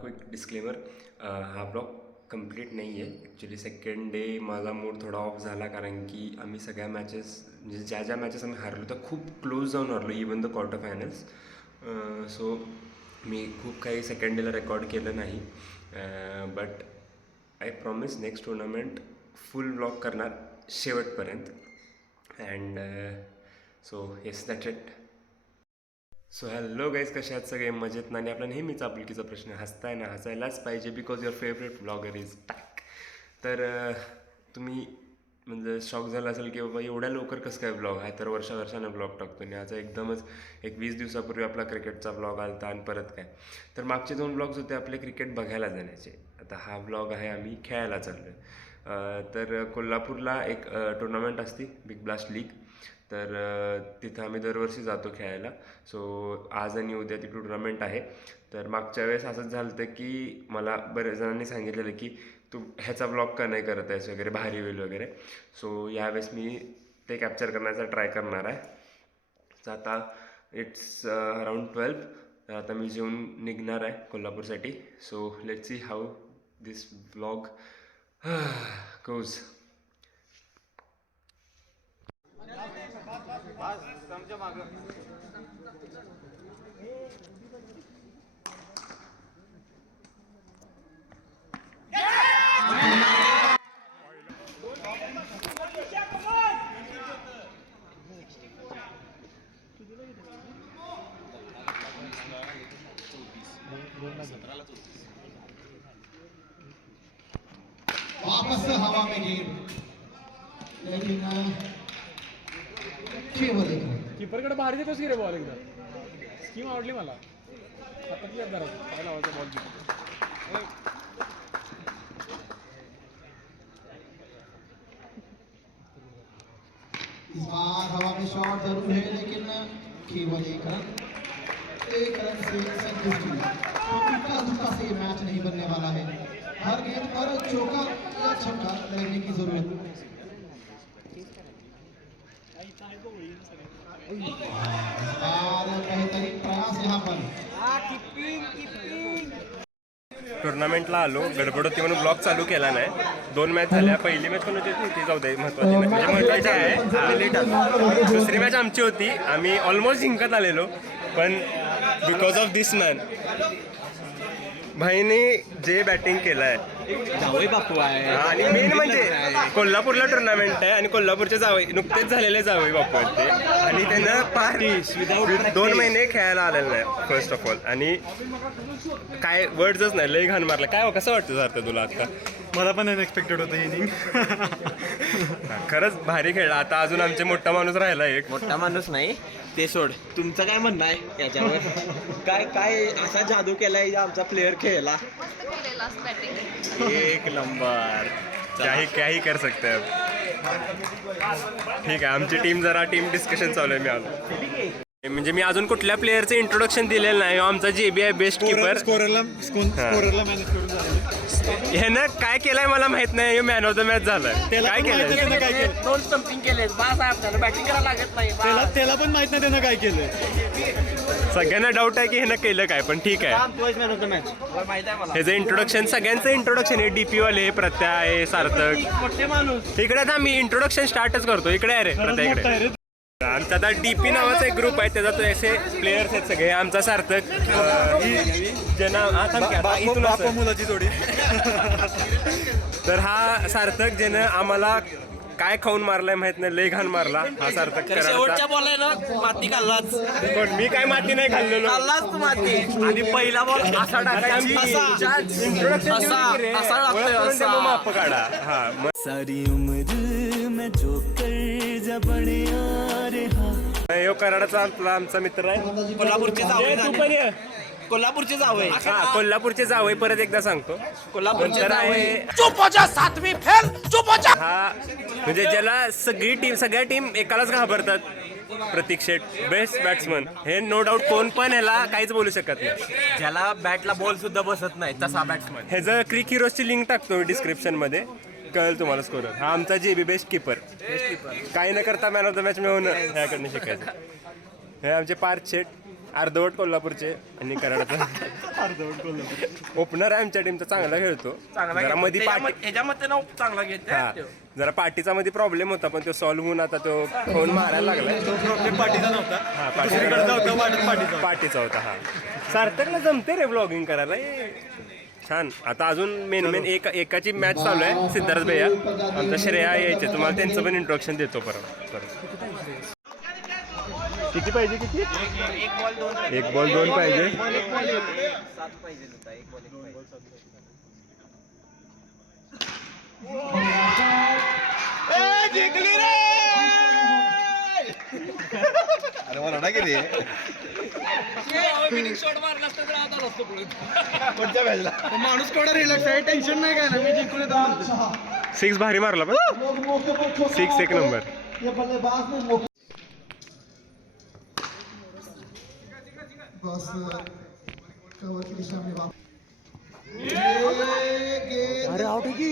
Quick disclaimer, हा blog complete नाही आहे. ॲक्च्युली सेकंड डे माझा मूड थोडा ऑफ झाला, कारण की आम्ही सगळ्या मॅचेस म्हणजे ज्या मॅचेस आम्ही हारलो तर खूप क्लोज जाऊन हारलो, even the quarter finals. So मी खूप काही सेकंड डेला रेकॉर्ड केलं नाही. But I promise next tournament full blog करणार शेवटपर्यंत. And so yes that's it. So hello guys, कसे आहात सगळे? मजेत ना? आणि आपला नेहमीच आपुलकीचा प्रश्न, हसताय ना? हसायलाच पाहिजे, because your favourite blogger is back. तर तुम्ही म्हणजे शॉक झाला असेल की बाबा एवढ्या लवकर कसं काय ब्लॉग आहे, तर वर्षानं ब्लॉग टाकतो आणि आता एकदमच एक 20 दिवसापूर्वी आपला क्रिकेटचा ब्लॉग आला होता आणि परत काय. तर मागचे 2 ब्लॉग्स होते आपले क्रिकेट बघायला जाण्याचे. आता हा ब्लॉग आहे आम्ही खेळायला चाललो आहे. तर कोल्हापूरला एक टुर्नामेंट असते, बिग ब्लास्ट लीग. तर तिथं आम्ही दरवर्षी जातो खेळायला. सो आज आणि उद्या ती टुर्नामेंट आहे. तर मागच्या वेळेस असंच झालं होतं की मला बऱ्याच जणांनी सांगितलेलं की तू ह्याचा ब्लॉग का नाही करत आहेस वगैरे, भारी होईल वगैरे. सो यावेळेस मी ते कॅप्चर करण्याचा ट्राय करणार आहे. तर आता इट्स अराउंड 12. तर आता मी जेवून निघणार आहे कोल्हापूरसाठी. So let's see how this blog goes. वापस हवा में गेंद, लेकिन केवल एक कीपरकडे बाहेर देतोस की रे बॉल एकदा. स्कीम आवडली मला. आता क्लिअर करा काय लावायचा बॉल. इस बार हवा में शॉट जरूर है, लेकिन केवल एक रन से संतुष्टि. टूटा टूटा से ये मैच नहीं बनने वाला है. हर गेंद पर चौका या छक्का लगने की जरूरत. बेहतरीन प्रयास यहाँ पर. टुर्नामेंटला आलो, गडबड होती म्हणून ब्लॉग चालू केला नाही. 2 मॅच झाल्या. पहिली मॅच पण होती ती जाऊ दे, महत्त्वाची नाही म्हणजे महत्त्वाची आहे. दुसरी मॅच आमची होती, आम्ही ऑलमोस्ट जिंकत आलेलो, पण बिकॉज ऑफ दिस मॅन भाईने जे बॅटिंग केलं आहे जावई बापू आहे. आणि मेन म्हणजे कोल्हापूरला टुर्नामेंट आहे आणि कोल्हापूरचे जावई नुकतेच झालेले जावई बापू आहेत ते. आणि त्यांना पार 2 महिने खेळायला आलेलं नाही फर्स्ट ऑफ ऑल. आणि काय वर्ड्सच नाही, लय घाण मारलं. काय कसं वाटतं सारखं तुला आता? मला पण अनएक्सपेक्टेड होतं इनिंग. खरंच भारी खेळला. आता अजून आमचे मोठा माणूस राहिला एक. मोठा माणूस नाही ते सोड, तुमचं काय म्हणणं आहे याच्यावर? काय असा जादू केलाय आमचा प्लेअर खेळला? एक नंबर. काही कर सकते हैं. ठीक आहे, आमची टीम डिस्कशन चालू आहे. मी आलो म्हणजे मी अजून कुठल्या प्लेअरचं इंट्रोडक्शन दिलेलं नाही. आमचा JB आहे बेस्ट कीपर. स्कोररला मॅनेज करून झालं. ह्यानं काय केलंय मला माहित नाही. मॅन ऑफ द मॅच झालाय. काय केलंय? काय केलं? 2 स्टंपिंग केले. बास आहे आपल्याला, बॅटिंग करायला लागत नाही. त्याला पण माहित नाही त्यानं काय केलंय. सगळ्यांना डाऊट आहे की ह्यानं केलं काय, पण ठीक आहे. मॅन ऑफ द मॅच माहित आहे मला. ह्याचं इंट्रोडक्शन, सगळ्यांचं इंट्रोडक्शन आहे. DP वाले, प्रत्या आहे, सार्थक. मोठे माणूस इकडे आता मी इंट्रोडक्शन स्टार्टच करतो. इकडे आहे रे प्रत्या, इकडे. आमचा आता DP नावाचा एक ग्रुप आहे, त्याचा तो असे प्लेयर्स आहेत सगळे. आमचा सार्थक ज्यांना मुलाची जोडी. तर हा सार्थक ज्यानं आम्हाला काय खाऊन मारलाय माहित नाही, लय घाण मारला हा सार्थक. शेवटच्या बॉल आहे ना, माती खाल्लाच. पण मी काय माती नाही खाल्लेलो. खाल्लाच तू माती. आणि पहिला बॉल असा टाकायची, असा टाकतोय माप काढा. हा मग सारी उम्र मैं जो कर जा बड़े रे हा. यो कराडाचा आमचा मित्र आहे. कोल्हापूरचे जावई झाले. कोल्हापूरचे जावई. हा, कोल्हापूरचे जावई परत एकदा सांगतो. कोल्हापूरचे नंतर आहे हा, म्हणजे ज्याला सगळ्या टीम एकालाच घाबरतात, प्रतीक शेठ बेस्ट बॅट्समन. हे नो डाऊट, कोण पण ह्याला काहीच बोलू शकत नाही. ज्याला बॅटला बॉल सुद्धा बसत नाही तसा बॅट्समन. ह्याचं क्रिक हिरोजची लिंक टाकतो मी डिस्क्रिप्शनमध्ये, कळेल तुम्हाला स्कोरर. हा आमचा JB बेस्ट कीपर. काही न करता मॅन ऑफ द मॅच मिळवून ह्याकडनं शिकायचं. हे आमचे पार्थ शेठ अर्धवट कोल्हापूरचे आणि कराडाचा ओपनर आहे आमच्या टीमचा, चांगला खेळतो. जरा मध्ये पाठी ह्याच्यामध्ये ना चांगला घेते हा जरा पाठीचा मध्ये प्रॉब्लेम होता, पण तो सॉल्व्ह होऊन आता तो फोन मारायला लागलाय. प्रॉब्लेम पाठीचा नव्हता, हा दुसरीकडचा होता, पाठीचा. पाठीचा होता. हा सार्थकला जमते रे ब्लॉगिंग करायला, छान. आता अजून मेन एकाची मॅच चालू आहे. सिद्धार्थ भैया आमचा श्रेया यायचे, तुम्हाला त्यांचं पण इंट्रोडक्शन देतो परत. किती पाहिजे? किती? एक बॉल 2 पाहिजे. अरे मला ना गेली माणूस केवढा रिलॅक्स आहे, टेन्शन नाही काय ना. मी जिंकून येतो. 6 भारी मारला पण. लोग मौके पर छोड़ 6 एक नंबर. ये बल्लेबाज ने मौके बस कवर की दिशा में वापस. अरे आउट है की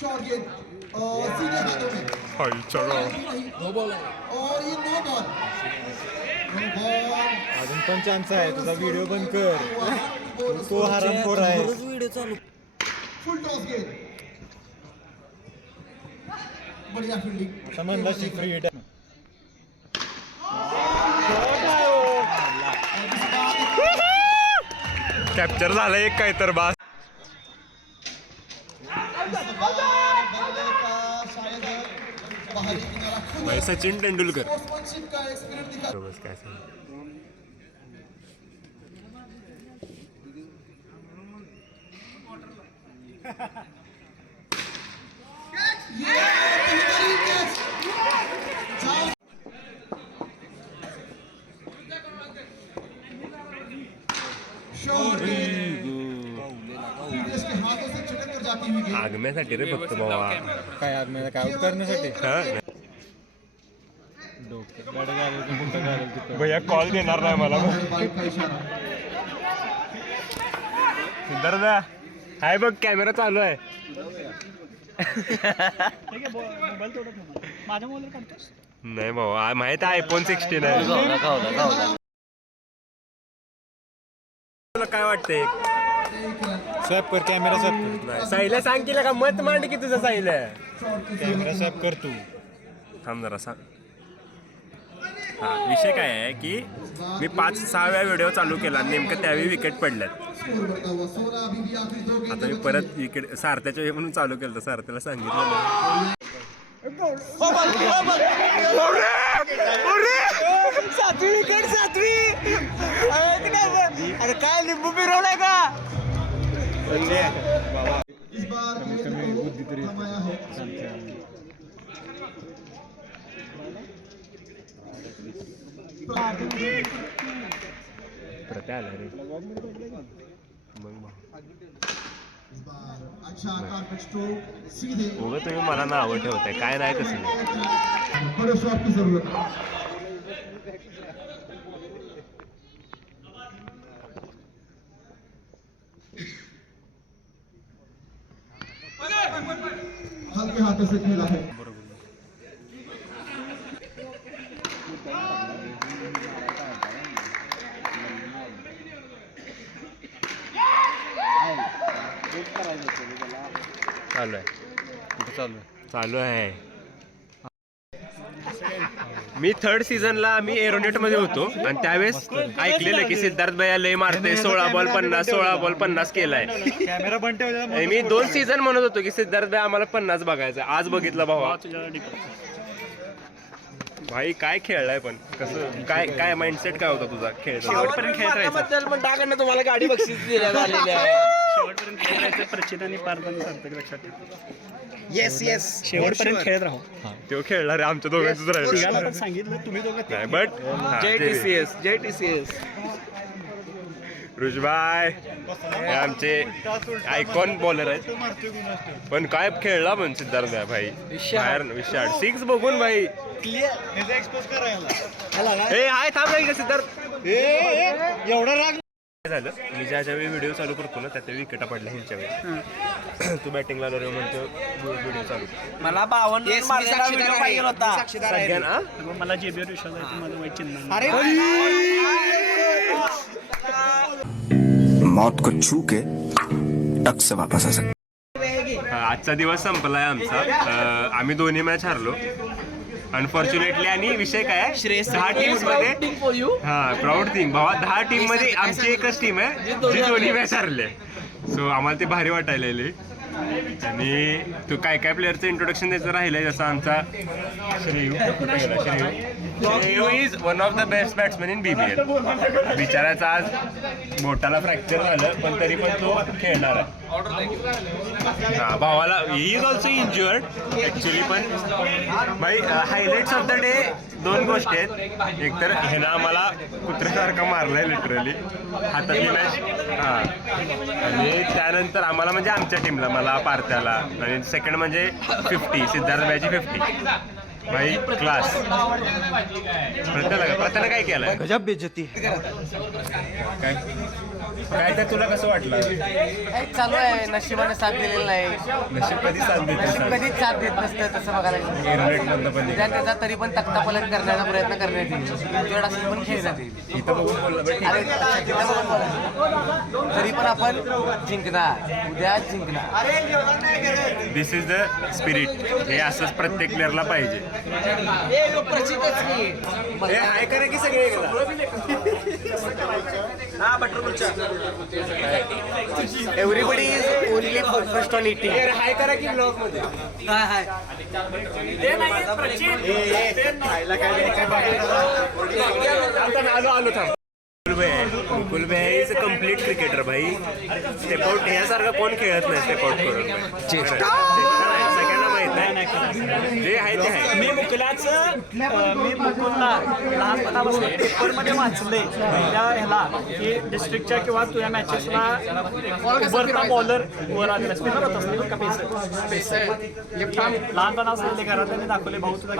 शॉट गेंद सीधे हाथों में नो बॉल आहे. और ये नो बॉल. अजून पण चान्स आहे, तुझा व्हिडिओ बंद कर, तो हरामखोर आहे. फुल टॉस गेंद. बढ़िया फील्डिंग. आता म्हणला फ्री हिट. कॅप्चर झालं एक काय तर बास. बल्ले का शायद बाहरी किनारा खुद भाई सचिन तेंडुलकर. स्पोर्ट्समैनशिप का एक स्पिरिट दिखा. बस काय सांगू. ये बेहतरीन कैच. शॉट गेंद इसके हाथों से छिटक कर जाती हुई गेंद. आगम्यासाठी रे फक्त बाबा. काय आदमी काय करण्यासाठी हा डोकं गाडी घालायचं, कुठं घालायचं तिथं. भैया कॉल देणार नाही मला. बाइक का इशारा. सिद्धार्थ हाय बघ, कॅमेरा चालू आहे. माझ्या मोबाईलवर काढतोस. नाही भाऊ, माहित आहे iPhone 16 आहे. तुला काय वाटतंय? स्वॅप कर, कॅमेरा स्वॅप कर, साईला सांग केलं का, मत मांड की तुझं साईला. कॅमेरा स्वॅप कर तू. थांब जरा सांग. हा विषय काय आहे की मी 5-6 व्हिडिओ चालू केला, नेमकं त्यावेळी विकेट पडल्यात. स्कोर बढ़ता हुआ 16 अभी भी आखिरी 2 आता मी गेंद. परत विकेट सारथ्याच्या वेळी म्हणून चालू केलं, सारथ्याला सांगितलं नाही. सातवी विकेट, सातवी. अरे काय लिंबू फिरवलाय का? इस बार गेंद को थमाया है. प्रत्या आला रे मग इस बार अच्छा कारपेट स्ट्रोक सीधे. उगं तुम्ही मला नावं ठेवताय, काय नाही कसं नाही. बड़े शॉट की जरूरत. हल्के हाथों से खेला है. चालू आहे. कुठं चालू आहे? चालू आहे. मी 3rd सीझनला आम्ही एरोनेट मध्ये होतो आणि त्यावेळेस ऐकलेलं की सिद्धार्थ भैया लय मारते, 16 बॉल 50 केलाय. कॅमेरा बंद ठेव. आणि मी 2 सीझन म्हणत होतो की सिद्धार्थ भैया आम्हाला 50 बघायचं. आज बघितलं भावा, भाई काय खेळलाय. पण कसं काय माइंडसेट काय होता तुझा शेवटपर्यंत खेळत राहायचा. पण टाकांना तुम्हाला गाडी बक्षीस दिल्या झालेली आहे. शेवटपर्यंत खेळत राहायचं. प्रचित आणि पारदान सार्थक लक्षात ठेव. येस येस, शेवटपर्यंत खेळत राहू. तो खेळणार आहे, आमच्या दोघांचंच राहिलं. तिघाला पण सांगितलं, तुम्ही दोघं नाही बट जय TCS, जय TCS. ऋषभाई हे आमचे आयकॉन बॉलर आहेत. पण काय खेळला पण सिद्धार्थ भाई, बाहेर विशाळ 6 बघून भाई क्लिअर एक्सपोज करायला हे हाय थांब नाही का सिद्धार्थ. एवढा राग काय झालं, मी ज्यावेळी व्हिडिओ चालू करतो ना त्यावेळी विकेटा पडल्या ह्यांच्या वेळी. तू बॅटिंगला आलो म्हणतो व्हिडिओ चालू मला 52 रन मारलेला व्हिडिओ पाहिजे होता सगळ्यांना. मला जेबीवर विश्वास आहे माझं वाईट चिन्ह अरे मौत को छू के टक से वापस आ सकते। आजचा दिवस संपलाय आमचा. आम्ही दोन्ही मॅच हारलो अनफॉर्च्युनेटली. आणि विषय काय आहे, 10 टीम्स मध्ये प्राऊड थिंग भावा, 10 टीम मध्ये आमची एकच टीम आहे जी दोन्ही मॅच हारले. सो आम्हाला ते भारी वाटायला. आणि तू काय काय प्लेअरचं इंट्रोडक्शन द्यायचं राहिलंय, जसं आमचा Shreyu is one of the best batsman in BBL. बिचाराचा आज बोटाला फ्रॅक्चर झालं पण तरी पण तो खेळणार आहे. हा भावाला he is also injured actually. पण भाई हायलाइट्स ऑफ द डे 2 गोष्टी आहेत. एकतर ह्यानं आम्हाला कुत्र्यासारखा मारलाय लिटरली हातातली मॅच. हां, आणि त्यानंतर आम्हाला म्हणजे आमच्या टीमला, मला पार्थ्याला, आणि सेकंड म्हणजे 50 सिद्धार्थ भाईची 50. भाई क्लास. प्रत्येकाला काय केलं, गजब बेइज्जती. काय काय तर तुला कसं वाटलं? चालू आहे, नशिबाने साथ दिलेला नाही. नशीब कधी साथ देत कधीच साथ देत नसतं तसं बघायला गेलं. त्याचा तरी पण तख्ता पलट करण्याचा प्रयत्न करण्यात येईल. जड असेल पण खेळ जाते. इथं बघून बोललं बरं, ठीक अरे आहे. तिथं बघून बोला. तरी पण आपण जिंकणार, उद्या जिंकणार. दिस इज द स्पिरिट. हे असंच प्रत्येक प्लेअरला पाहिजे. हे हाय करा की सगळे everybody is only focused on eating. Hi करा की ब्लॉग मध्ये. आलो थांब. मुकुल भाई इज अ कम्प्लीट क्रिकेटर भाई. स्टेपआउट ह्यासारखा कोण खेळत नाही स्टेपआउट करून. सगळ्यांना माहित आहे जे आहे ते आहे. मी मुकुलला लहानपणापासून पेपरमध्ये वाचले त्या ह्याला की डिस्ट्रिक्टच्या किंवा तुझ्या मॅचेसला उभरता बॉलर वर आलेला स्पिनर होत असतो का पेसर. लहानपणापासून ते घरात त्यांनी दाखवले भाऊ तुझा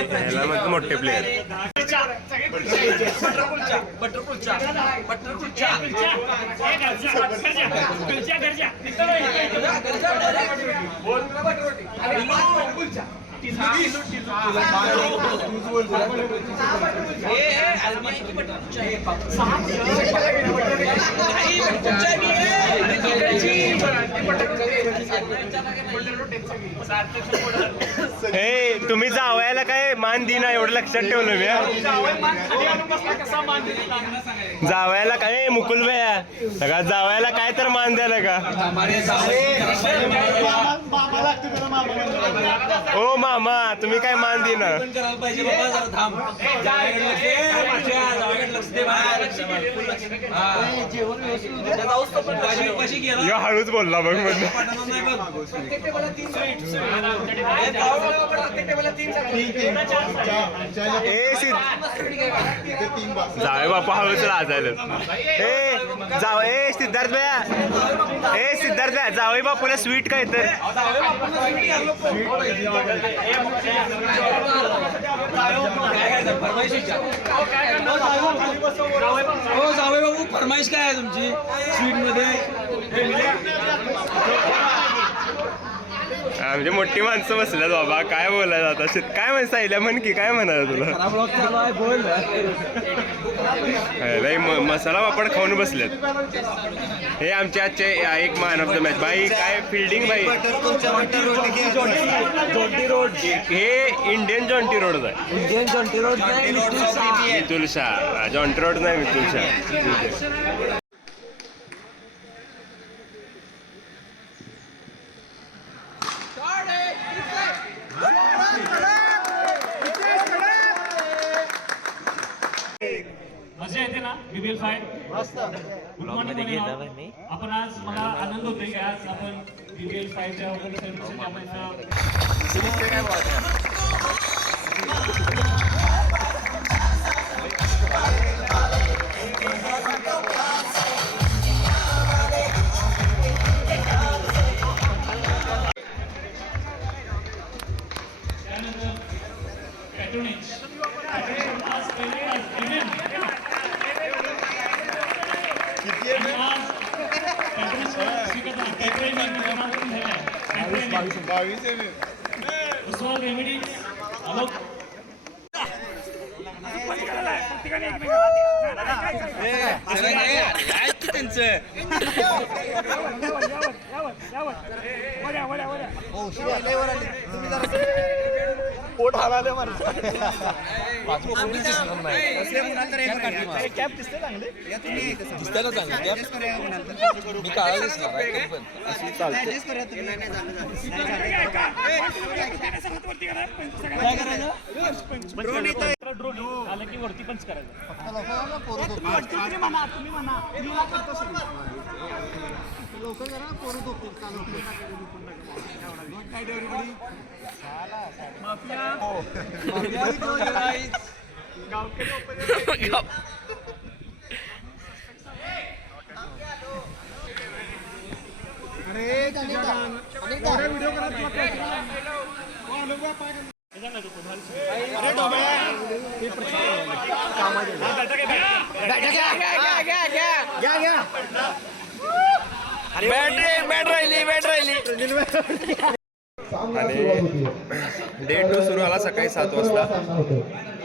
ह्याला मग मोठे प्लेअर. हे तुम्ही जावयाला काय मान दिना एवढं लक्षात ठेवलं मी. जावयाला काय मुकुल भैया सगळ्यात जावयाला काय तर मान द्यायला का. ओ मामा तुम्ही काय मान दिना. यो हळूच बोलला बघ म्हणून. जावे बापा हळूच लाजायला. ए सिद्धार्थ भैया, ए सिद्धार्थ भैया जावे बापूला स्वीट काय तर. हो जावे बाबू फरमाईश काय आहे तुमची स्वीट मध्ये. म्हणजे मोठी माणसं बसल्यात बाबा. काय बोलायचं आता, काय म्हण सायल्या म्हण की काय म्हणायचं तुला. लय मसाला पापड खाऊन बसलेत. हे आमचे आजचे एक मॅन ऑफ द मॅच भाई. काय फिल्डिंग भाई. हे इंडियन जॉन्टी रोड आहे. Indian Jonty road Mitul Shah. Jonty road नाही मितुल शाह. मजा येते ना BBL 5. Good morning. आपण आज मला आनंद होतोय की आज आपण BBL 5च्या सेलिब्रेशन आपण पोट हलाले माणसं कॅप दिसते चांगले दिसताना चांगलं मी काळा दिसणार आहे तरी पण अशी चालते ड्रोन आलं की वरती पंच करायचं तुम्ही म्हणा मी करतो बॅट राहिली आणि डे 2 सुरू झाला सकाळी 7 वाजता.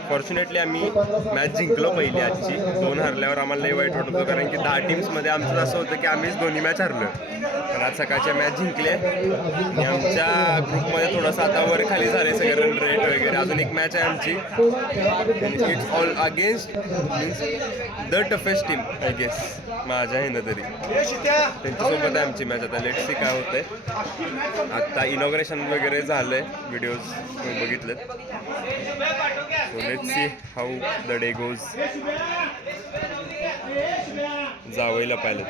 फॉर्च्युनेटली आम्ही मॅच जिंकलो पहिली आजची. 2 हरल्यावर आम्हाला लई वाईट वाटत होतं कारण की 10 टीम्समध्ये आमचं असं होतं की आम्हीच दोन्ही मॅच हरलो. पण आज सकाळच्या मॅच जिंकले आणि आमच्या ग्रुपमध्ये थोडंसं आता वर खाली झाले सगळे रन रेट वगैरे. अजून एक मॅच आहे आमची. It's all against means the toughest team I guess माझ्या ह्यानं तरी. त्यांच्यासोबत आहे आमची मॅच. आता लेट्स सी काय होतंय. आत्ता इनॉग्रेशन वगैरे झालंय. व्हिडिओज बघितलेत. So let's see how the day goes. जावईला पाहिलं